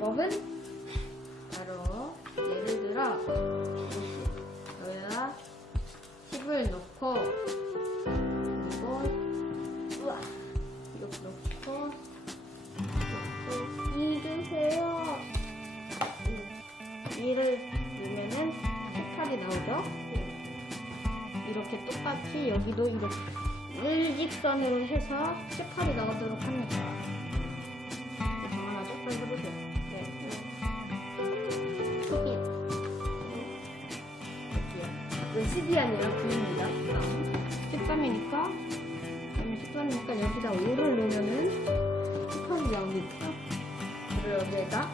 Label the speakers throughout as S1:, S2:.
S1: 방법은 바로 예를 들어 여기다 10을 넣고 그리고 우와 이렇게 넣고
S2: 이주세요.
S1: 이를 넣으면은 18이 나오죠? 이렇게 똑같이 여기도 이렇게 일직선으로 해서 18이 나오도록 합니다. 정하나 조금 해보세요. 10이 아니라 9입니다. 13이니까, 13이니까 여기다 5를 넣으면은 18이 나옵니다. 그리고 여기에다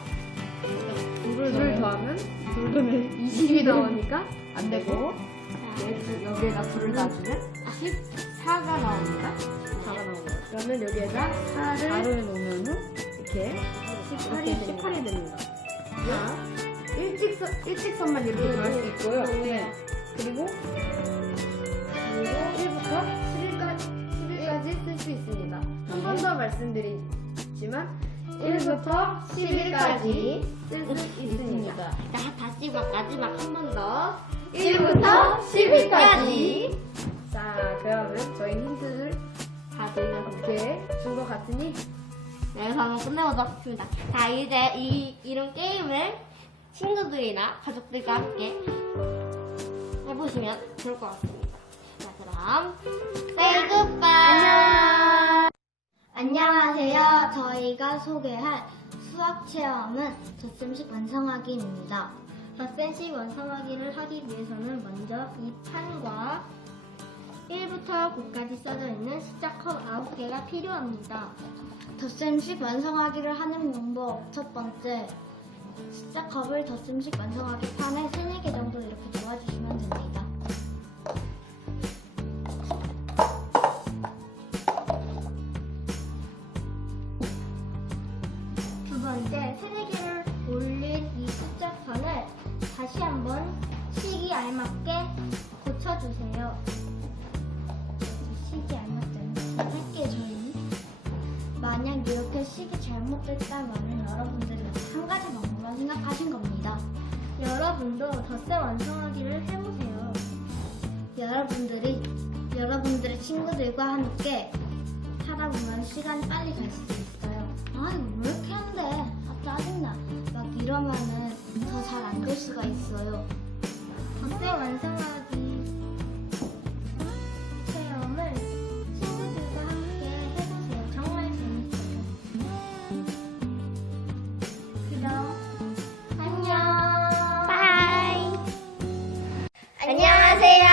S1: 2를 더하면 2를 더하면 20이 나오니까 안 되고, 여기- 여기에다 9를 놔주면 14가 나옵니다. 14가 나오고. 그러면 여기에다 4를 4를 놓으면은 이렇게 18이, 18이 됩니다. 자, 일직선, 일직선만 이렇게 들어갈 수 있고요. 네. 그리고, 그리고 1부터 11까지, 11까지 쓸 수 있습니다. 한 번 더 말씀드리지만, 1부터 11까지 쓸 수 있습니다.
S2: 자, 다시 막 마지막 한 번 더.
S1: 1부터 10일까지. 자, 그러면 저희 힌트를
S2: 다들
S1: 이렇게 준 것 같으니,
S2: 네, 그럼 끝내보도록 하겠습니다. 자, 이제 이, 이런 게임을 친구들이나 가족들과 함께 해보시면 좋을 것 같습니다. 자, 그럼, say! 안녕하세요. 저희가 소개할 수학 체험은 덧셈식 완성하기입니다. 덧셈식 완성하기를 하기 위해서는 먼저 이 판과 1부터 9까지 써져 있는 숫자 컵 9개가 필요합니다. 덧셈식 완성하기를 하는 방법 첫 번째 숫자 컵을 덧셈식 완성하기 판에 3, 4개 정도 이렇게 놓아주시면 됩니다. 식이 알맞게 고쳐주세요. 식이 알맞지 할게요, 저희는. 만약 이렇게 식이 잘못됐다면 여러분들이 한 가지 방법만 생각하신 겁니다. 여러분도 덧셈 완성하기를 해보세요. 여러분들이 여러분들의 친구들과 함께 하다 보면 시간이 빨리 갈 수도 있어요. 아 이거 왜 이렇게 한대? 아 짜증나. 막 이러면은 더 잘 안 될 수가 있어요. 덧셈 완성하기 체험을 친구들과 함께 해보세요. 정말 재밌어요. 그럼 안녕. 바이. 안녕하세요.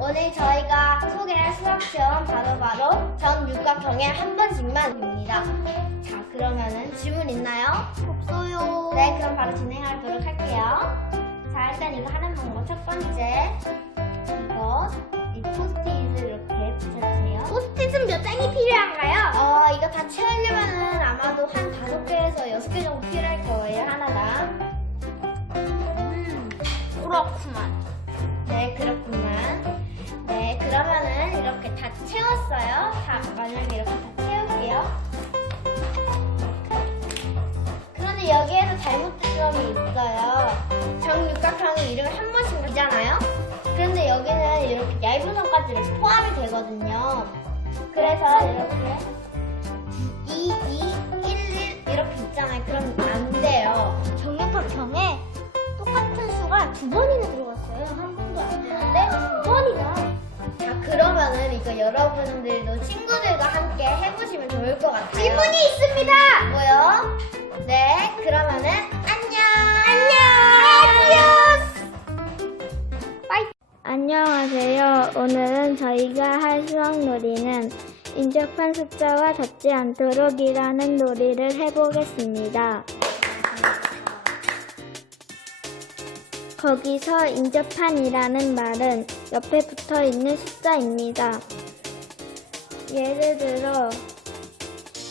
S2: 오늘 저희가 소개할 수학 체험 바로바로 전 육각형의 한 번씩만입니다. 자, 그러면은 질문 있나요? 없어요. 네, 그럼 바로 진행하도록 할게요. 자, 일단 이거 하는 방법 첫 번째. 이거 이 포스트잇을 이렇게 붙여주세요. 포스트잇은 몇 장이 필요한가요? 어, 이거 다 채우려면은 아마도 한 다섯 개에서 여섯 개 정도 필요할 거예요, 하나당. 음, 그렇구만. 네, 그렇구만. 네, 그러면은 이렇게 다 채웠어요. 다, 만약에 이렇게 다 채울게요. 포함이 되거든요. 그래서 이렇게 2, 2, 1, 1 이렇게 있잖아요. 그럼 안 돼요. 정육각형에 똑같은 수가 두 번이나 들어갔어요. 한 번도 안 되는데 두 번이나. 자 그러면은 이거 여러분들도 친구들과 함께 해보시면 좋을 것 같아요. 질문이 있습니다. 뭐요?
S3: 인접한 숫자와 닿지 않도록이라는 놀이를 해보겠습니다. 거기서 인접한이라는 말은 옆에 붙어 있는 숫자입니다. 예를 들어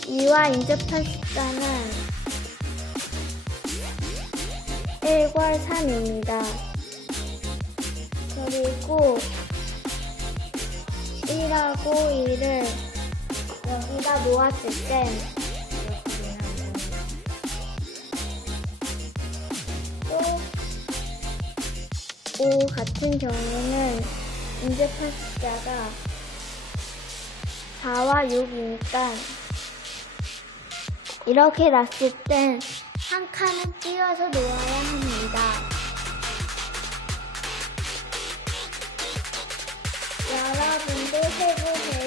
S3: 2와 인접한 숫자는 1과 3입니다. 그리고 1하고 2를 여기다 놓았을 땐5 같은 경우는 인접한 숫자가 4와 6이니까 이렇게 놨을 땐 한 칸을 띄워서 놓아야 합니다. 여러분도 해보세요.